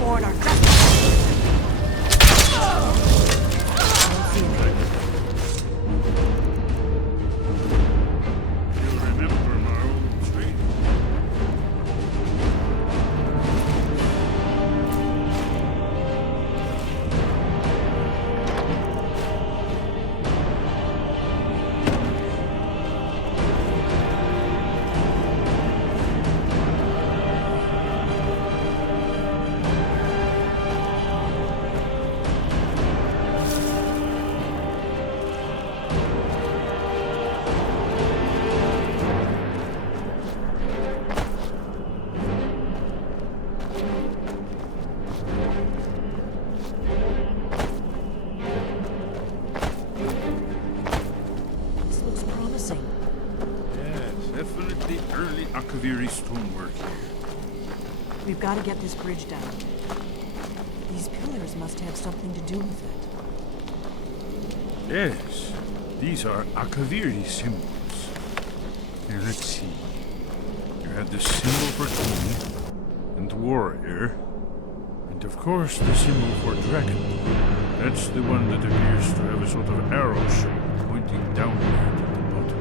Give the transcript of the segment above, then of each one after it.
Dragonborn are just... Stonework here. We've got to get this bridge down. These pillars must have something to do with it. Yes, these are Akaviri symbols. Here, let's see. You had the symbol for king and warrior, and of course the symbol for dragon. That's the one that appears to have a sort of arrow shape pointing downward at the bottom.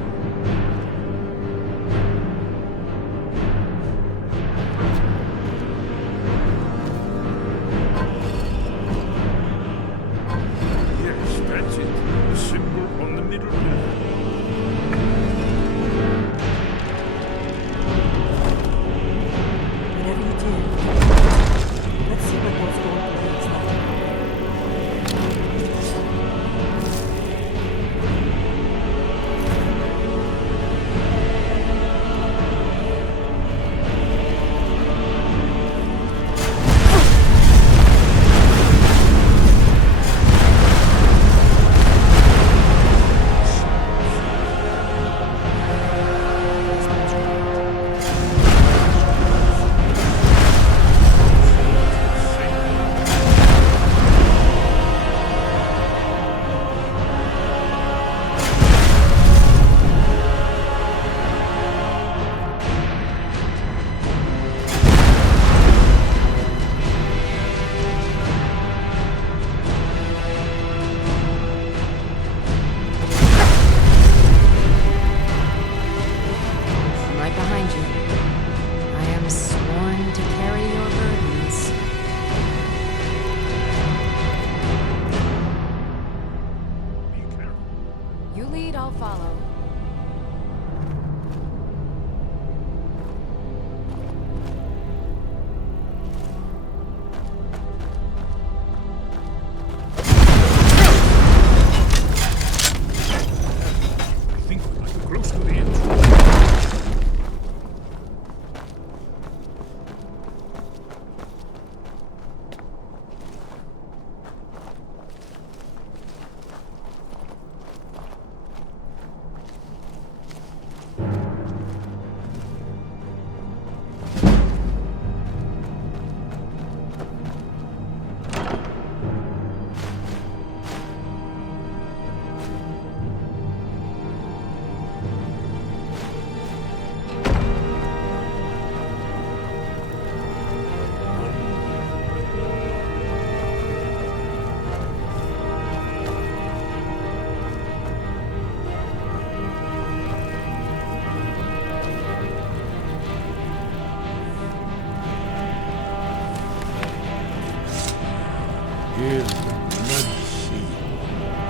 Here's the blood sea.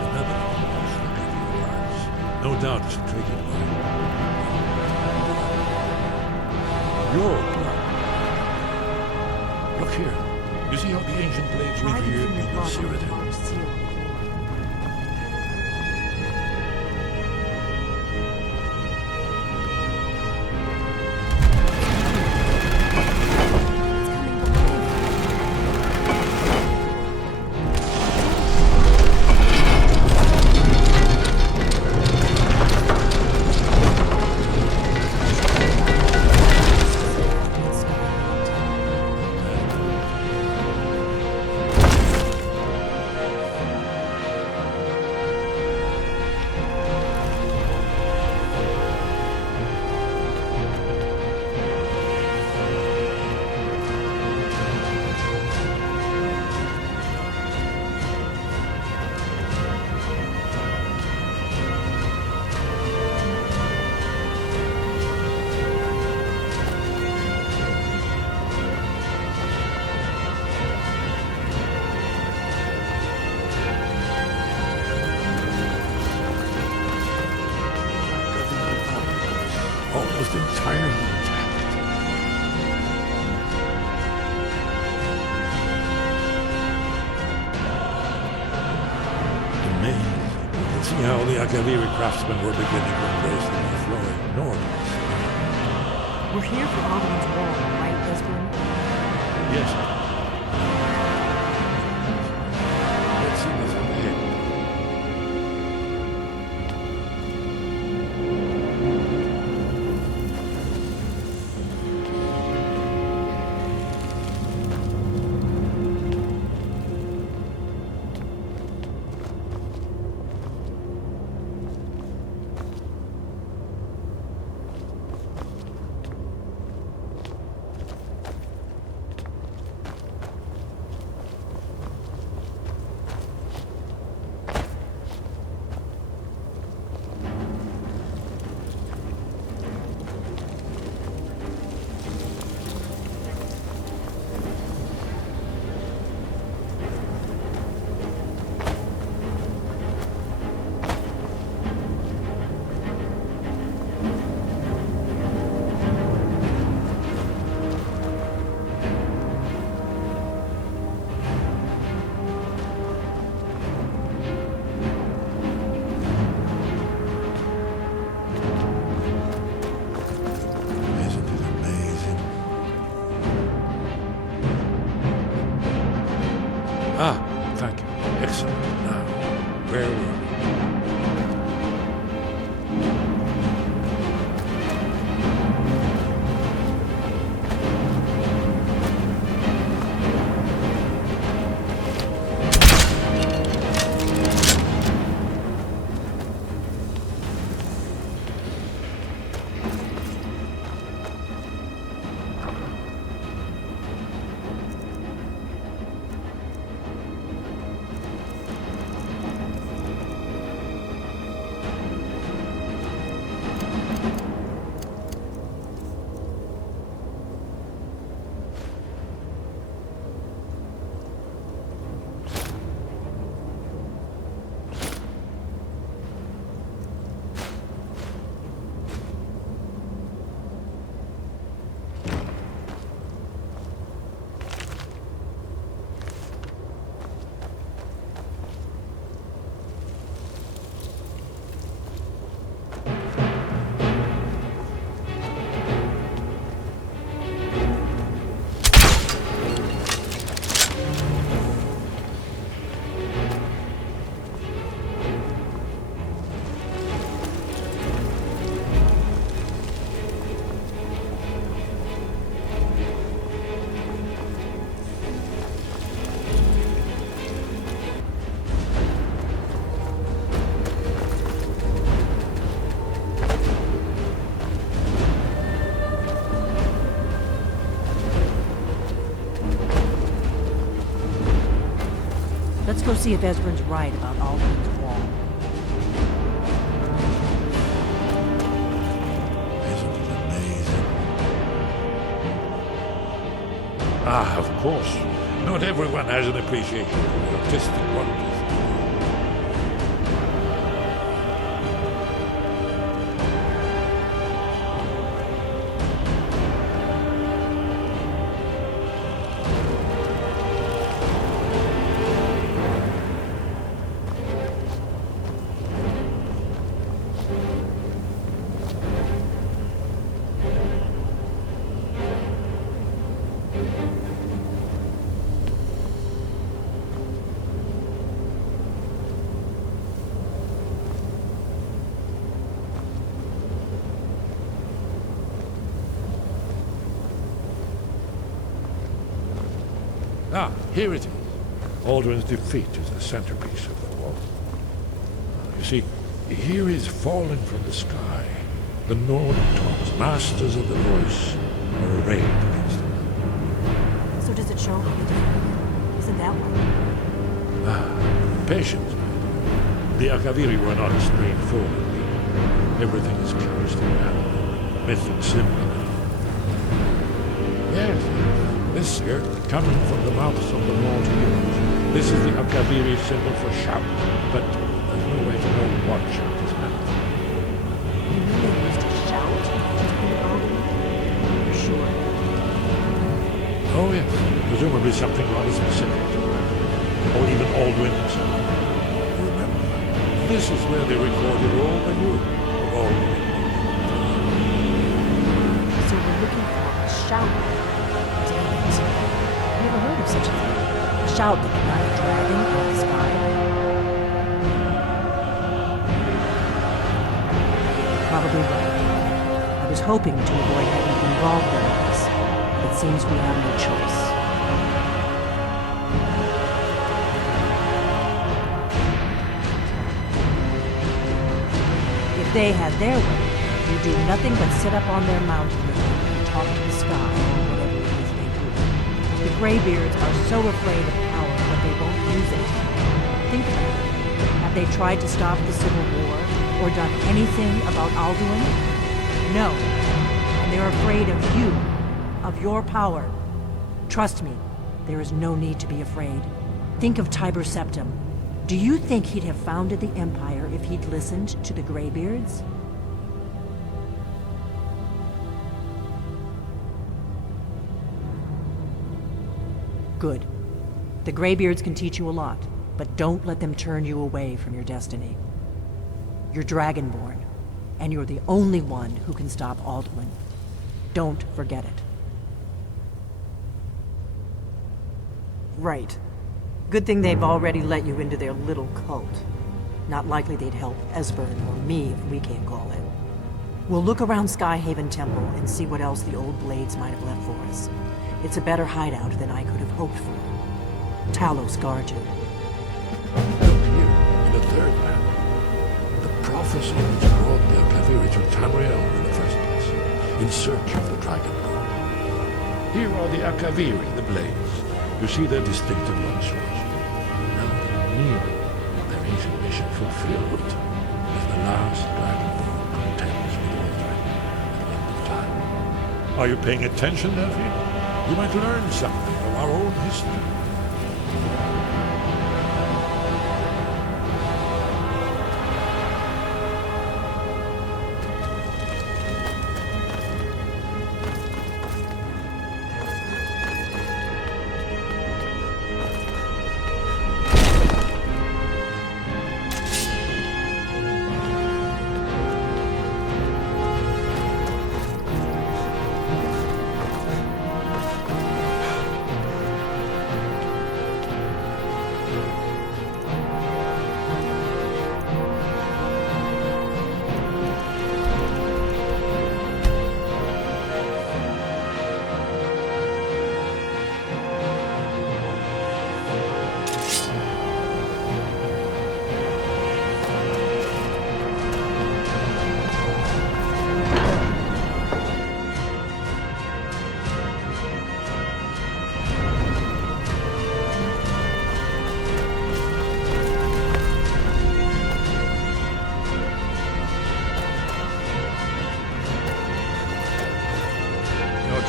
Another promotion of your lives. No doubt it's a tricky one. Your blood. Look here. You see how the ancient blades revered in the Cyrodiil? almost entirely intact. Amazing. You can see how the Akaviri craftsmen were beginning to embrace the new flowing northern. We're here for Alden's Wall, right, Esbern? Yes. Let's see what's up ahead. Ah, thank you. Excellent. Now, where were we? Let's go see if Esbern's right about Alden's Wall. Isn't it amazing? Ah, of course. Not everyone has an appreciation for the artistic wonders. Ah, here it is. Aldrin's defeat is the centerpiece of the wall. You see, here is falling from the sky. The Nordtons, masters of the voice, are arrayed against him. So does it show how they defeated him? Isn't that one? Ah, patience. The Akaviri were not a straightforward people. Everything is couched in animal, myth and symbol. Yes, this here, coming from the mouths of the Lord heroes. This is the Akaviri symbol for shout, but there's no way to know what shout is meant. You mean they used to shout? Probably something rather specific to Dragonborn, or even Alduin himself. Remember, this is where they recorded all the news of Alduin. So we're looking for a shout. Damn it. Never heard of such a thing. A shout that can knock a dragon out of the sky. Probably right. I was hoping to avoid having to involve them in this, but it seems we have no choice. If they had their way, you do nothing but sit up on their mountain with them and talk to the sky or whatever it is they do. The Greybeards are so afraid of power that they won't use it. Think about it. Have they tried to stop the Civil War or done anything about Alduin? No. And they're afraid of you, of your power. Trust me, there is no need to be afraid. Think of Tiber Septim. Do you think he'd have founded the Empire if he'd listened to the Greybeards? Good. The Greybeards can teach you a lot, but don't let them turn you away from your destiny. You're Dragonborn, and you're the only one who can stop Alduin. Don't forget it. Right. Good thing they've already let you into their little cult. Not likely they'd help Esbern or me if we can't call in. We'll look around Skyhaven Temple and see what else the old Blades might have left for us. It's a better hideout than I could have hoped for. Talos guard you. Up here, in the third map, the prophecy which brought the Akaviri to Tamriel in the first place, in search of the Dragonborn. Here are the Akaviri, the Blades. You see their distinctive long swords. Now they need their ancient mission fulfilled as the last Dragonborn contends with Alduin at the end of time. Are you paying attention, Delphine? You might learn something of our own history.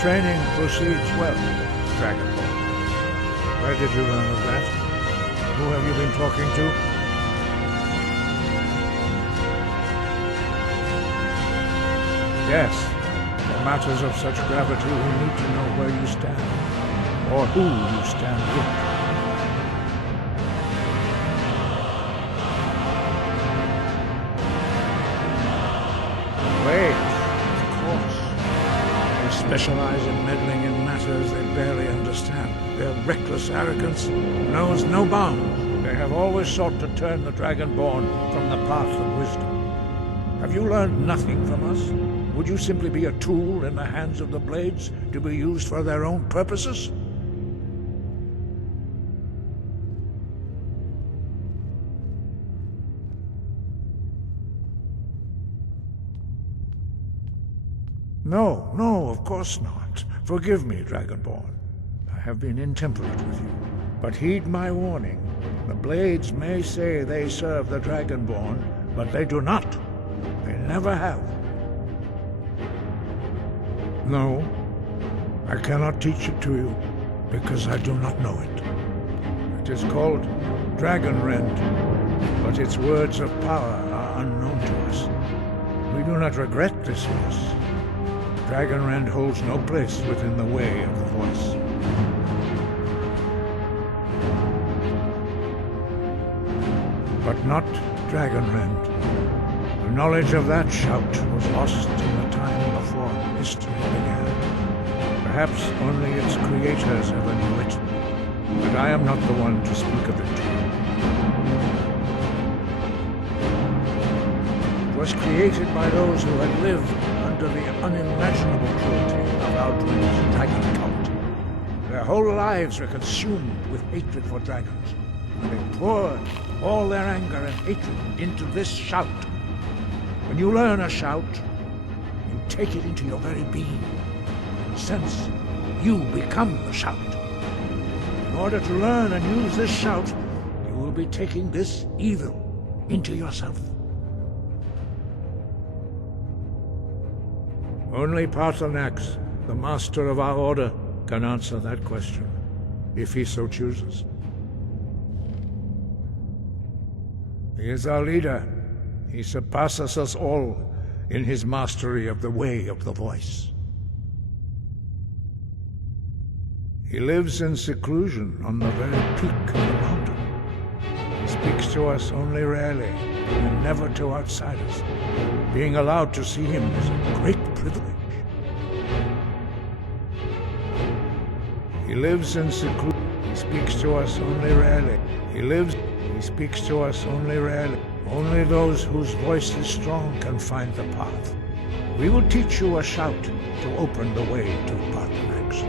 Training proceeds well, Dragonborn. Where did you learn of that? Who have you been talking to? Yes. For matters of such gravity, we need to know where you stand, or who you stand with. Wait. Specialize in meddling in matters they barely understand. Their reckless arrogance knows no bounds. They have always sought to turn the Dragonborn from the path of wisdom. Have you learned nothing from us? Would you simply be a tool in the hands of the Blades to be used for their own purposes? No, of course not. Forgive me, Dragonborn. I have been intemperate with you. But heed my warning. The Blades may say they serve the Dragonborn, but they do not. They never have. No, I cannot teach it to you, because I do not know it. It is called Dragonrend, but its words of power are unknown to us. We do not regret this loss. Dragonrend holds no place within the way of the Voice. but not Dragonrend. The knowledge of that shout was lost in the time before history began. Perhaps only its creators ever knew it, but I am not the one to speak of it to you. It was created by those who had lived under the unimaginable cruelty of Aldrin's dragon cult. Their whole lives were consumed with hatred for dragons. They poured all their anger and hatred into this shout. When you learn a shout, you take it into your very being. In a sense, you become the shout. In order to learn and use this shout, you will be taking this evil into yourself. Only Paarthurnax, the master of our order, can answer that question, if he so chooses. He is our leader. He surpasses us all in his mastery of the way of the voice. He lives in seclusion on the very peak of the mountain. He speaks to us only rarely, and never to outsiders. Being allowed to see him is a great privilege. He lives in seclusion. He speaks to us only rarely. He speaks to us only rarely. Only those whose voice is strong can find the path. We will teach you a shout to open the way to Paarthurnax.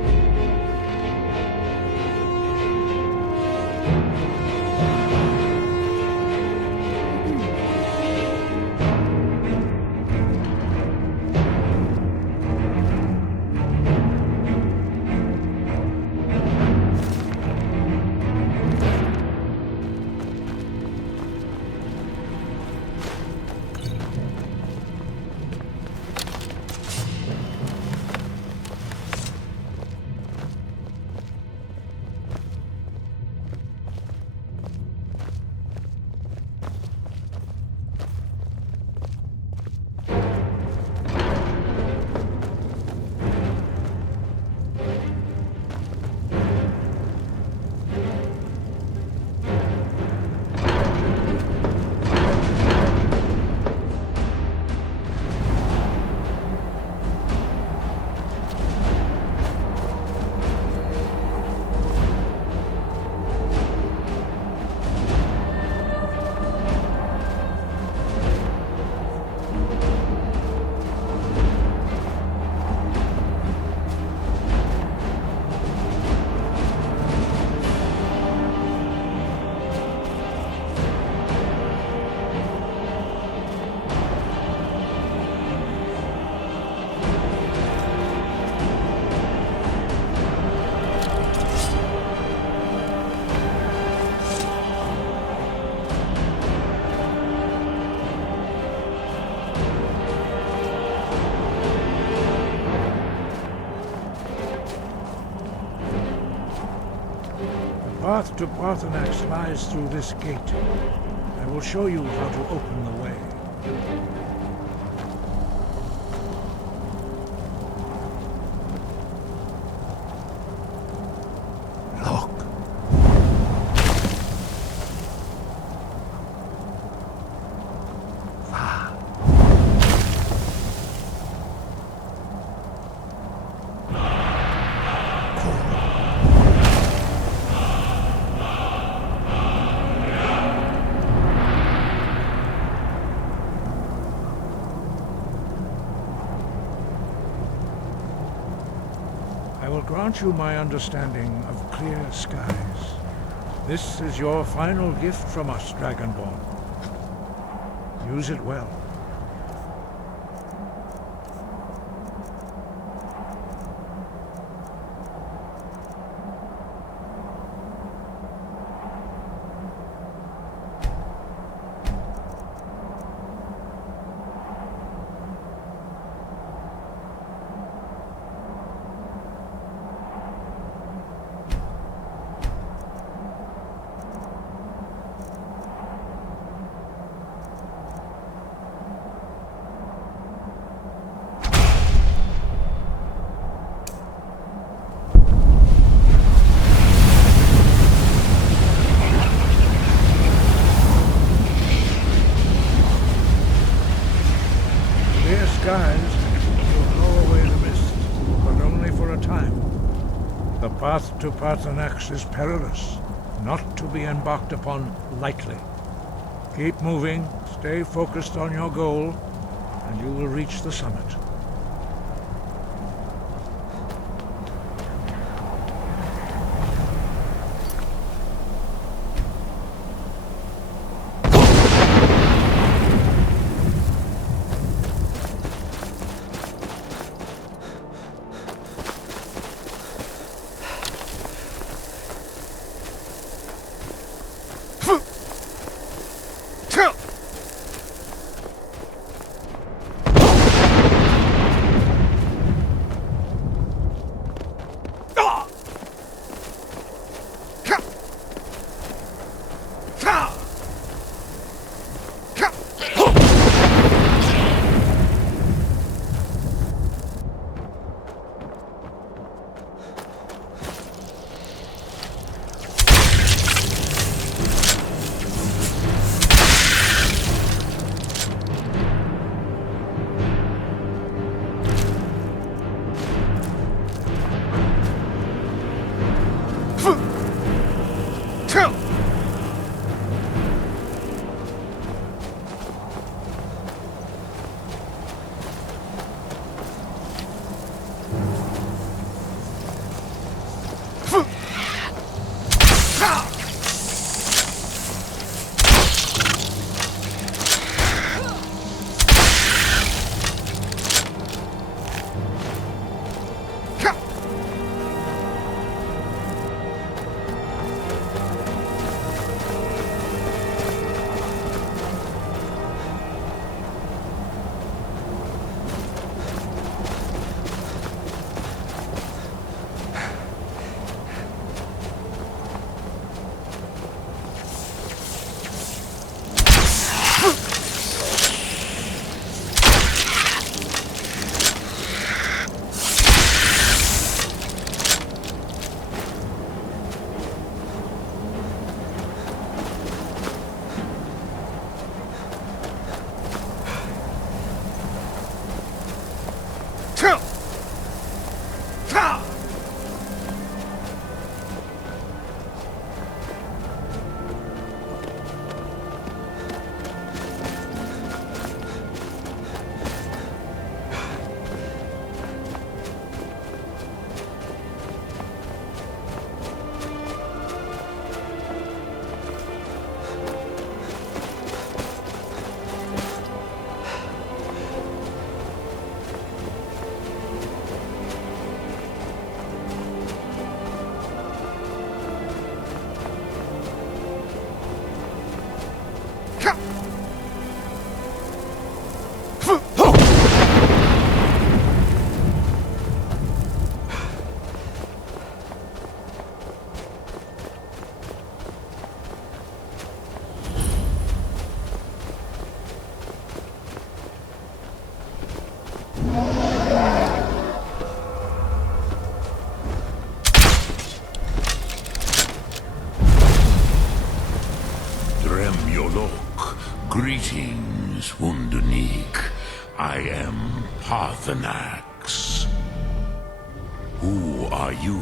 The path to Paarthurnax lies through this gate. I will show you how to open the way. Look. I will grant you my understanding of clear skies. This is your final gift from us, Dragonborn. Use it well. for a time. The path to Parthenax is perilous, not to be embarked upon lightly. Keep moving, stay focused on your goal, and you will reach the summit. Greetings, Wunderneek. I am Parthenax. Who are you?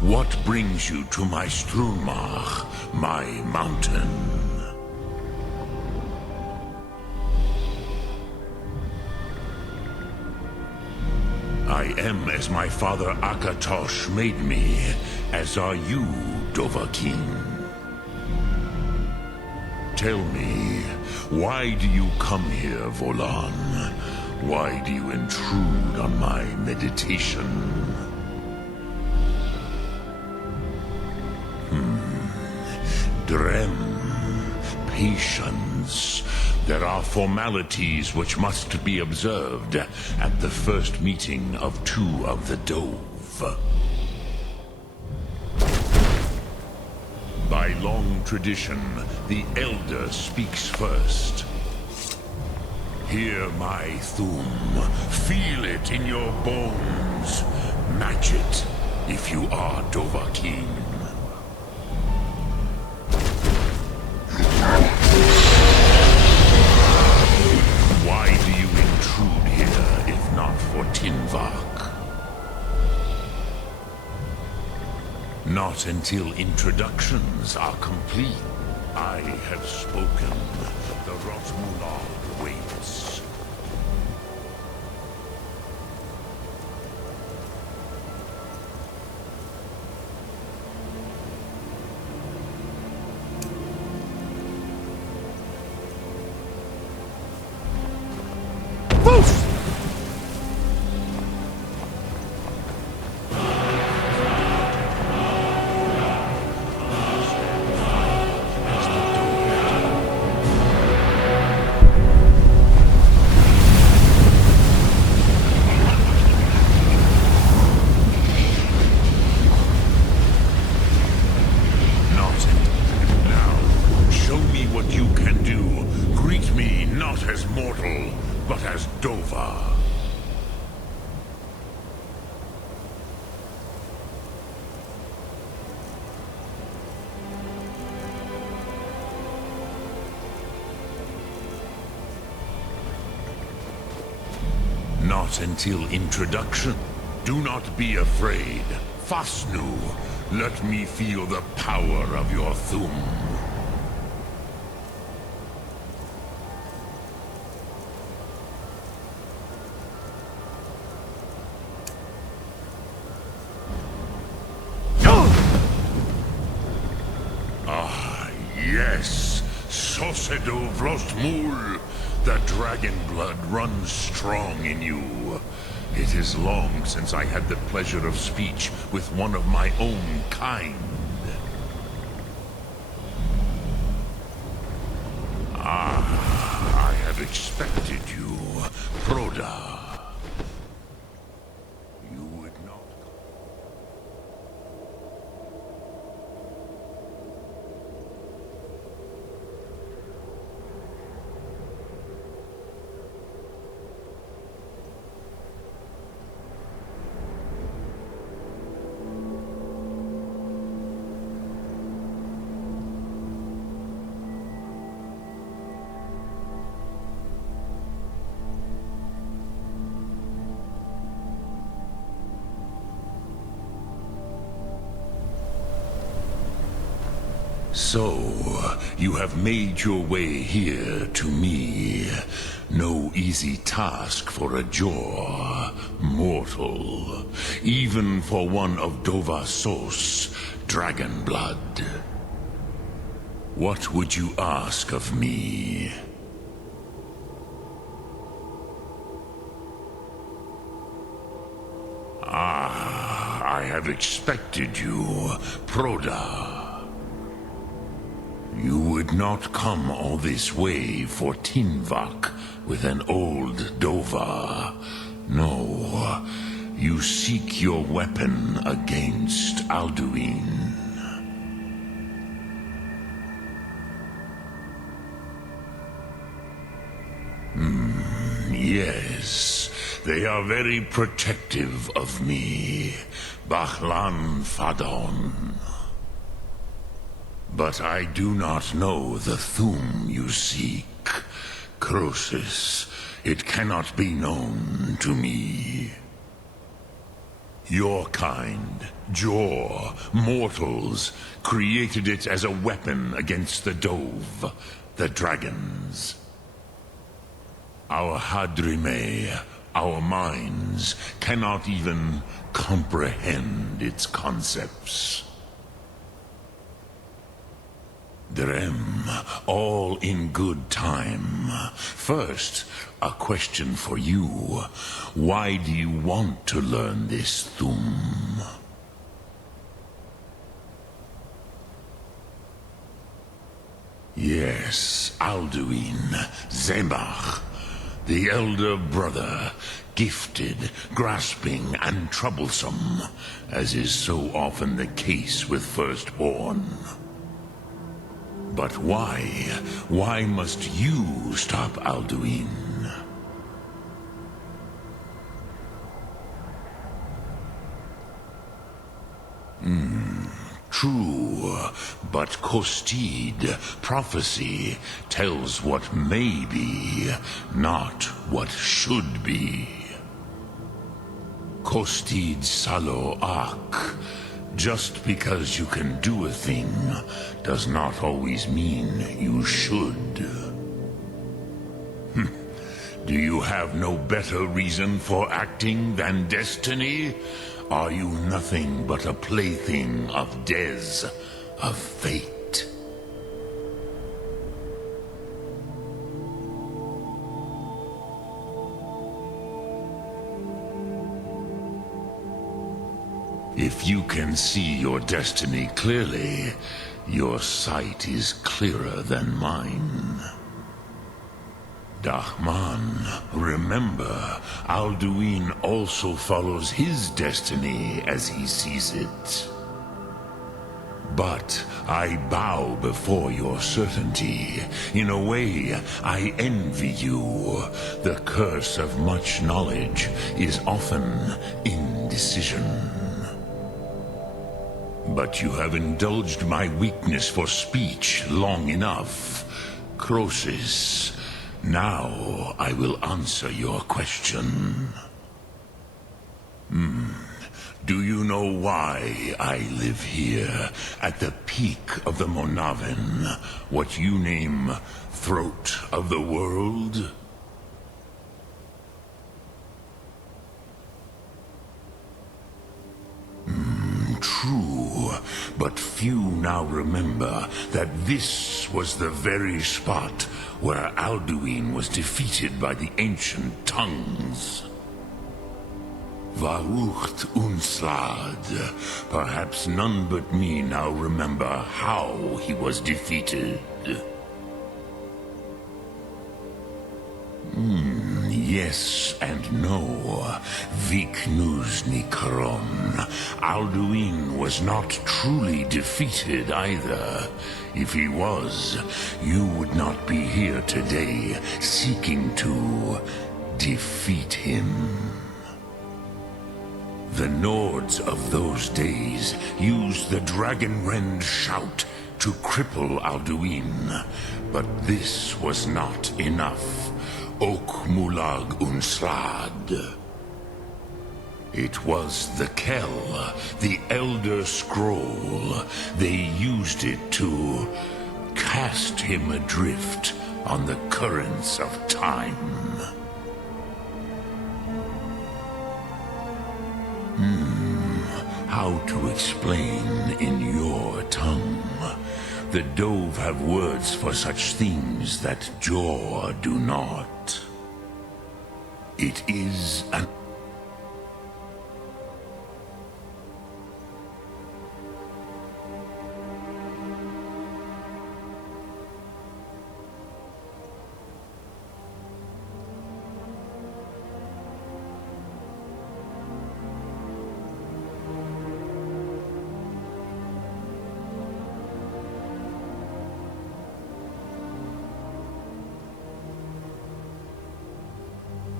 What brings you to my Strunmach, my mountain? I am as my father Akatosh made me, as are you, Dovahkiin. Tell me, why do you come here, Volan? Why do you intrude on my meditation? Drem, patience. There are formalities which must be observed at the first meeting of two of the Dove. By long tradition, the Elder speaks first. Hear my thum. Feel it in your bones. Match it, if you are Dovahkiin. Why do you intrude here, if not for Tinvak? Not until introductions are complete. I have spoken. The Rotmular waits. Not until introduction. Do not be afraid. Fasnu, let me feel the power of your Thum. Ah, yes. Sosedo Vrostmul. The dragon blood runs strong in you. It is long since I had the pleasure of speech with one of my own kind. Ah, I have expected you, Proda. You would not... So, you have made your way here to me. No easy task for a Jor, mortal. Even for one of Dovasos, dragon blood. What would you ask of me? Ah, I have expected you, Proda. You would not come all this way for Tinvak with an old Dova. No, you seek your weapon against Alduin. Yes, they are very protective of me, Bahlan Fadon. But I do not know the Thum you seek. Croesus, it cannot be known to me. Your kind, Jor, mortals, created it as a weapon against the Dove, the dragons. Our Hadrime, our minds, cannot even comprehend its concepts. Drem, all in good time. First, a question for you. Why do you want to learn this Thum? Yes, Alduin, Zemach, the elder brother, gifted, grasping, and troublesome, as is so often the case with firstborn. But why? Why must you stop Alduin? True, but Kostid, prophecy, tells what may be, not what should be. Kostid Salo Ak, Just because you can do a thing does not always mean you should. Do you have no better reason for acting than destiny? Are you nothing but a plaything of Des, of fate? If you can see your destiny clearly, your sight is clearer than mine. Dahman, remember, Alduin also follows his destiny as he sees it. But I bow before your certainty. In a way, I envy you. The curse of much knowledge is often indecision. But you have indulged my weakness for speech long enough. Croesus, now I will answer your question. Do you know why I live here, at the peak of the Monaven, what you name throat of the world? True, but few now remember that this was the very spot where Alduin was defeated by the ancient tongues. Varucht Unslad. Perhaps none but me now remember how he was defeated. Yes and no. Viknuzny Karon. Alduin was not truly defeated either. If he was, you would not be here today seeking to defeat him. The Nords of those days used the Dragonrend shout to cripple Alduin, but this was not enough. Ok Mulag Unslad. It was the Kell, the Elder Scroll. They used it to cast him adrift on the currents of time. How to explain in your tongue? The Dove have words for such things that Jor do not. It is an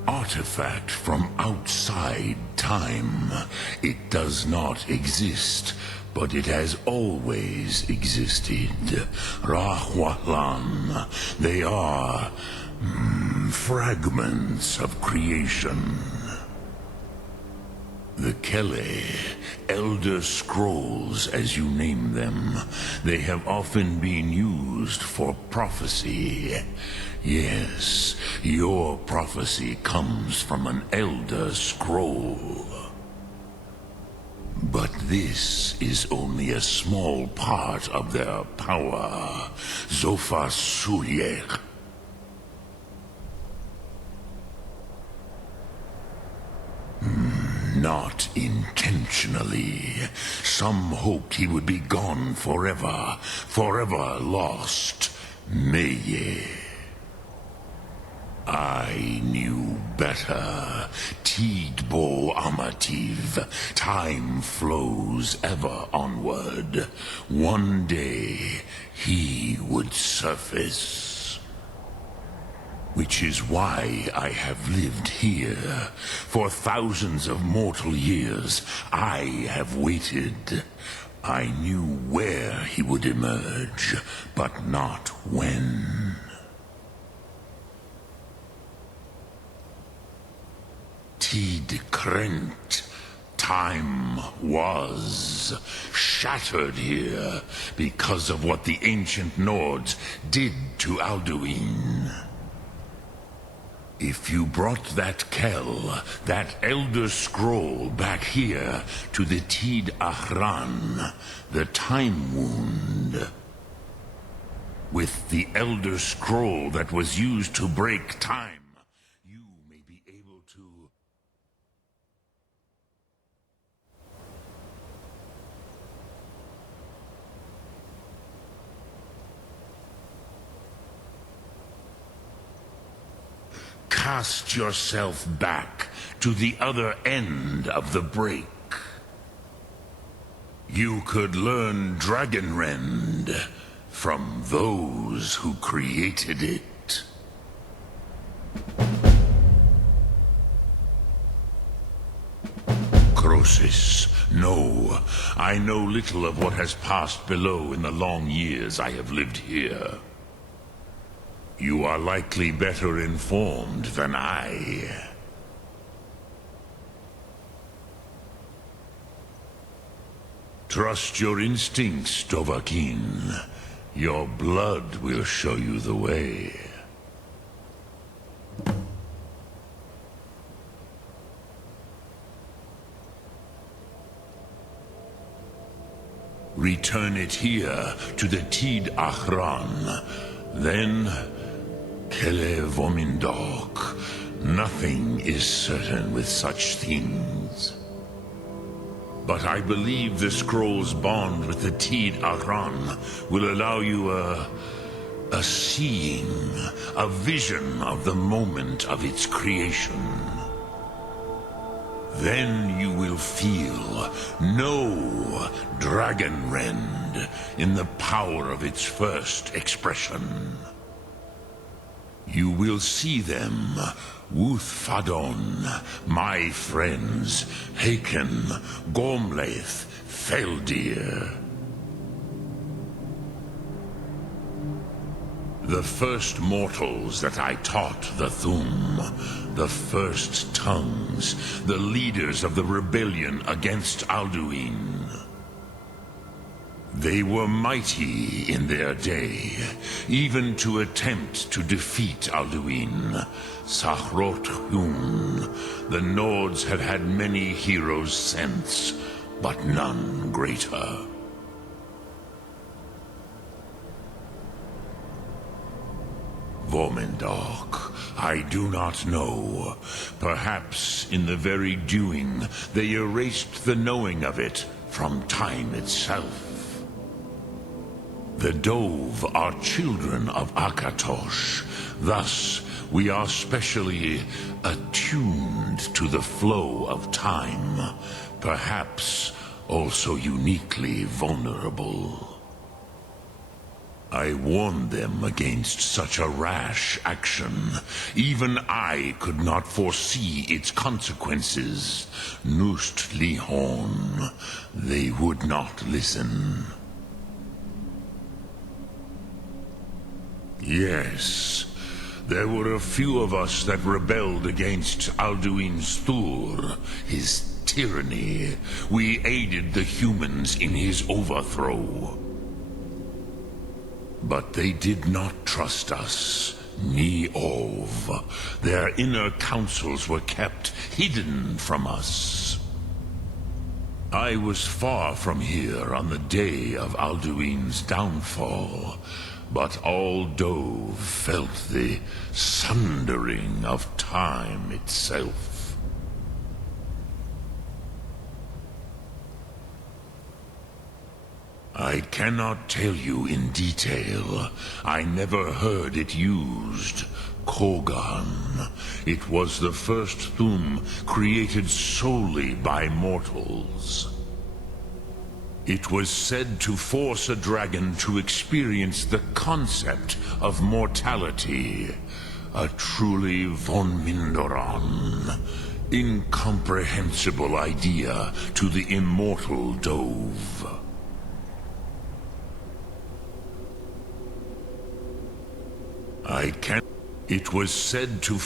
artifact from outside time. It does not exist, but it has always existed. Rahwalan. They are fragments of creation. The Kele, Elder Scrolls as you name them, they have often been used for prophecy. Yes, your prophecy comes from an Elder Scroll. But this is only a small part of their power. Zofa Suyek. Not intentionally. Some hoped he would be gone forever, forever lost. Meye. I knew better. Tidbo Amativ. Time flows ever onward. One day, he would surface. Which is why I have lived here. For thousands of mortal years, I have waited. I knew where he would emerge, but not when. Tid Krent, Time was shattered here because of what the ancient Nords did to Alduin. If you brought that Kell, that Elder Scroll, back here to the Tid Ahran, the Time Wound, with the Elder Scroll that was used to break time, you may be able to... cast yourself back to the other end of the break. You could learn Dragonrend from those who created it. Croesus, no. I know little of what has passed below in the long years I have lived here. You are likely better informed than I. Trust your instincts, Dovahkiin. Your blood will show you the way. Return it here to the Tid Ahran. Then, Kele Vomindok. Nothing is certain with such things. But I believe the scroll's bond with the Tid Ahran will allow you a seeing, a vision of the moment of its creation. Then you will feel, know Dragonrend in the power of its first expression. You will see them, Wuthfadon, my friends, Haken, Gormlaith, Feldir. The first mortals that I taught the Thum, the first tongues, the leaders of the rebellion against Alduin. They were mighty in their day, even to attempt to defeat Alduin. Sahrot Hun, the Nords have had many heroes since, but none greater. Vomindok, I do not know. Perhaps in the very doing, they erased the knowing of it from time itself. The Dove are children of Akatosh. Thus, we are specially attuned to the flow of time, perhaps also uniquely vulnerable. I warned them against such a rash action. Even I could not foresee its consequences. Nust Lihon, they would not listen. Yes, there were a few of us that rebelled against Alduin Stur, his tyranny. We aided the humans in his overthrow. But they did not trust us, ni Ov. Their inner counsels were kept hidden from us. I was far from here on the day of Alduin's downfall. But all Dove felt the sundering of time itself. I cannot tell you in detail. I never heard it used. Kogan. It was the first Thum created solely by mortals. It was said to force a dragon to experience the concept of mortality. A truly von Mindoran, incomprehensible idea to the immortal Dove. It was said to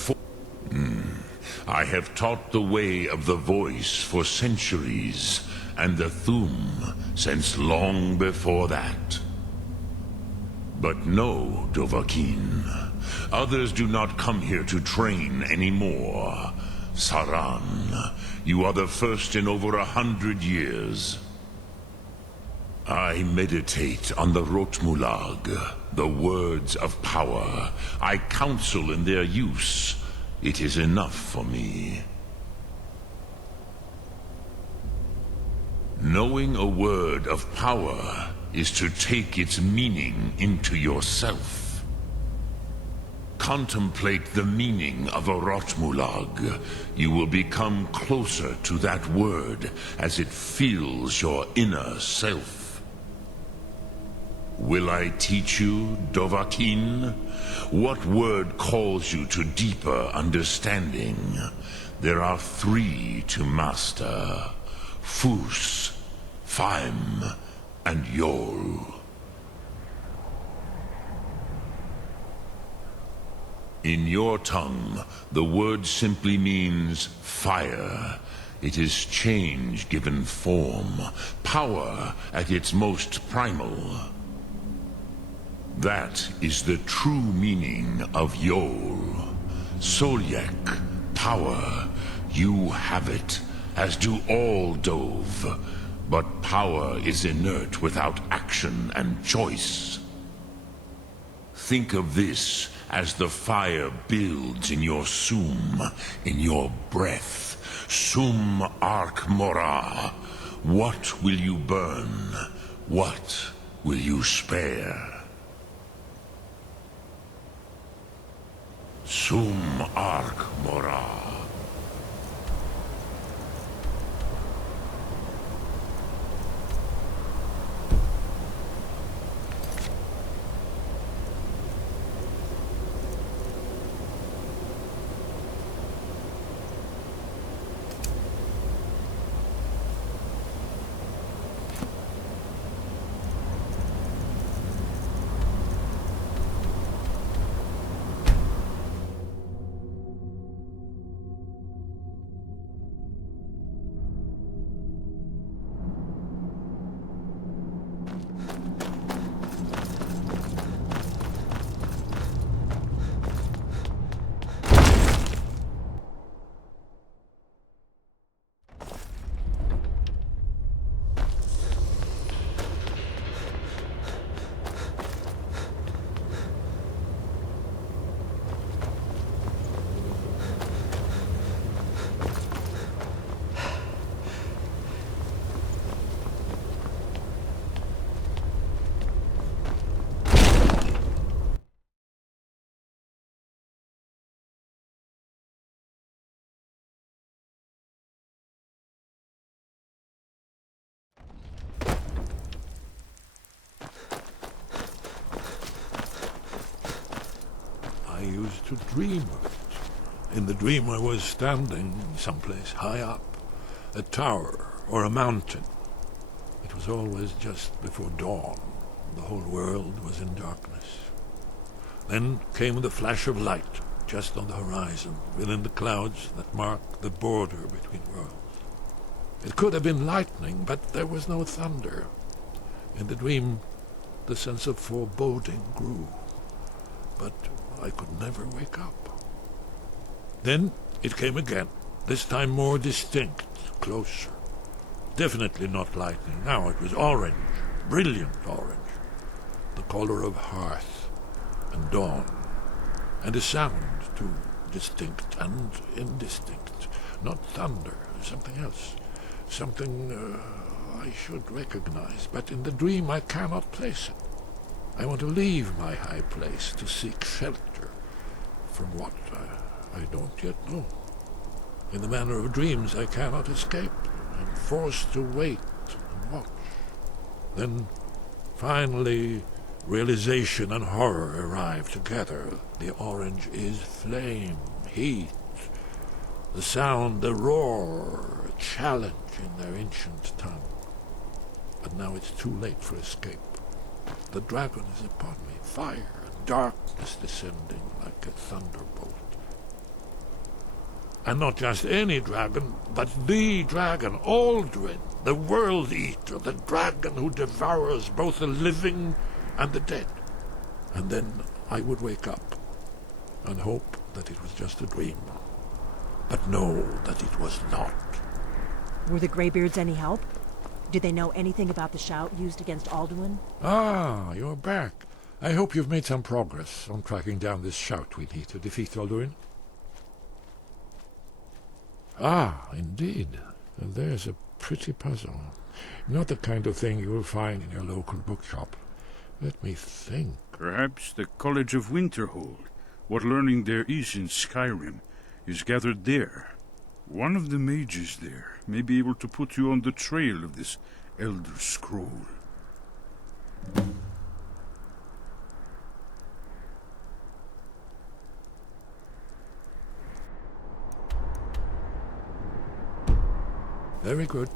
I have taught the way of the voice for centuries, and the Thu'um since long before that. But no, Dovahkiin. Others do not come here to train anymore. Saran, you are the first in over 100 years. I meditate on the Rotmulag, the words of power. I counsel in their use. It is enough for me. Knowing a word of power is to take its meaning into yourself. Contemplate the meaning of a Rotmulag. You will become closer to that word as it fills your inner self. Will I teach you, Dovahkiin? What word calls you to deeper understanding? There are 3 to master: Fus, Faim, and Yol. In your tongue, the word simply means fire. It is change given form, power at its most primal. That is the true meaning of Yol. Solyek, power. You have it, as do all Dove. But power is inert without action and choice. Think of this as the fire builds in your Sum, in your breath. Sum Ark Mora. What will you burn? What will you spare? Sum Ark Mora. I used to dream of it. In the dream I was standing someplace high up, a tower or a mountain. It was always just before dawn. The whole world was in darkness. Then came the flash of light, just on the horizon, within the clouds that mark the border between worlds. It could have been lightning, but there was no thunder. In the dream, the sense of foreboding grew, but I could never wake up. Then it came again, this time more distinct, closer. Definitely not lightning. Now it was orange, brilliant orange, the color of hearth and dawn, and a sound too, distinct and indistinct. Not thunder, something else, something I should recognize, but in the dream I cannot place it. I want to leave my high place to seek shelter from what I don't yet know. In the manner of dreams, I cannot escape. I'm forced to wait and watch. Then, finally, realization and horror arrive together. The orange is flame, heat, the sound, the roar, a challenge in their ancient tongue. But now it's too late for escape. The dragon is upon me, fire and darkness descending like a thunderbolt. And not just any dragon, but the dragon, Aldrin, the World Eater, the dragon who devours both the living and the dead. And then I would wake up and hope that it was just a dream, but know that it was not. Were the Greybeards any help? Did they know anything about the shout used against Alduin? Ah, you're back. I hope you've made some progress on tracking down this shout we need to defeat Alduin. Ah, indeed. And there's a pretty puzzle. Not the kind of thing you will find in your local bookshop. Let me think. Perhaps the College of Winterhold, what learning there is in Skyrim, is gathered there. One of the mages there may be able to put you on the trail of this Elder Scroll. Very good.